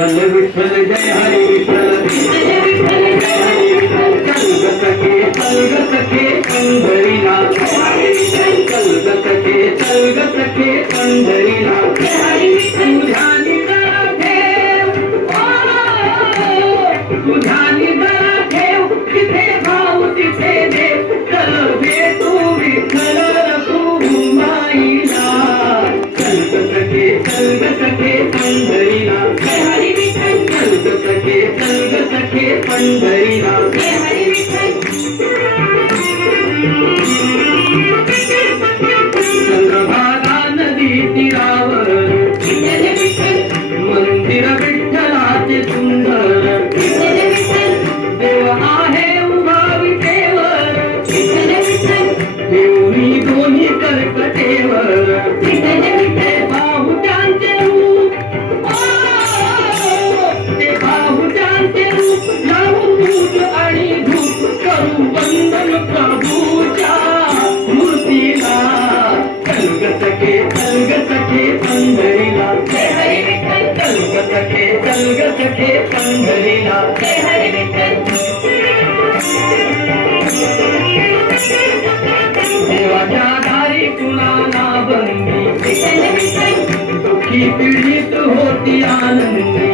विठ्ठल विठ्ठल जय हरी विठ्ठल चल ग सखे पंढरीनाथ चल ग सखे पंढरीनाथ तुझ्या निधना ठेव तुझ्या निधना ठेव तिथे भाऊ तिथे देव चल भेटू विठ्ठल माईला चल ग सखे पंढरीनाथ चल ग सखे पंढरीनाथ चंद्रभागा नदी तीरावर मंदिर विठ्ठलाचे सुंदर देव आहे उभा विटेवर देवनी दोन्ही कर्कटेवर बाहुटांचे रूप ते बाहुटांचे रूप लावून दूध आणि धूप करू वंदन प्रभूच्या मूर्तीला चल ग सखे पंढरीला चल ग सखे पंढरीला देवाच्या दारी कुणाला बंदी दुःखी पीडित होती आनंदी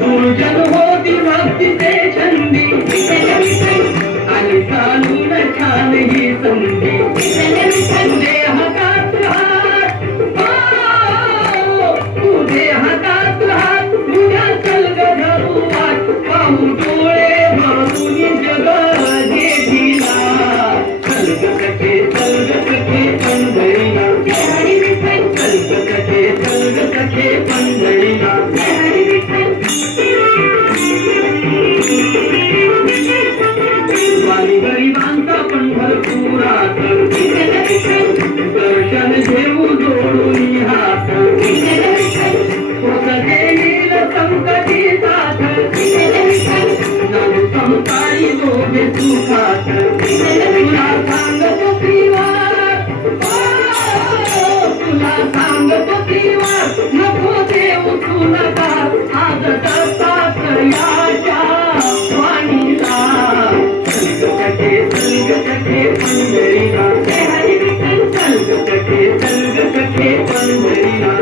दुर्जन होती भक्तीचे छंदी आणि चालून छान ही संधी तुझे हातात हात तुझे हातात हात तुझ्या चल ग धरू वाट पाहू डोळे भरून जग देवीला चल ग सखे पंढरीला चल ग सखे पंढरीला वारी गरिबांचा पंढरपुरात दर्शन घेऊ जोडून हात येईल संकटी साथ नाडू संताई दोघे सुखात तुला सांगतो श्रीवार तुला सांगतो श्रीवार नको देऊ तू नका आज दत्तात याच्या वाणीला चल ग सखे पंढरीला चल ग सखे पंढरीला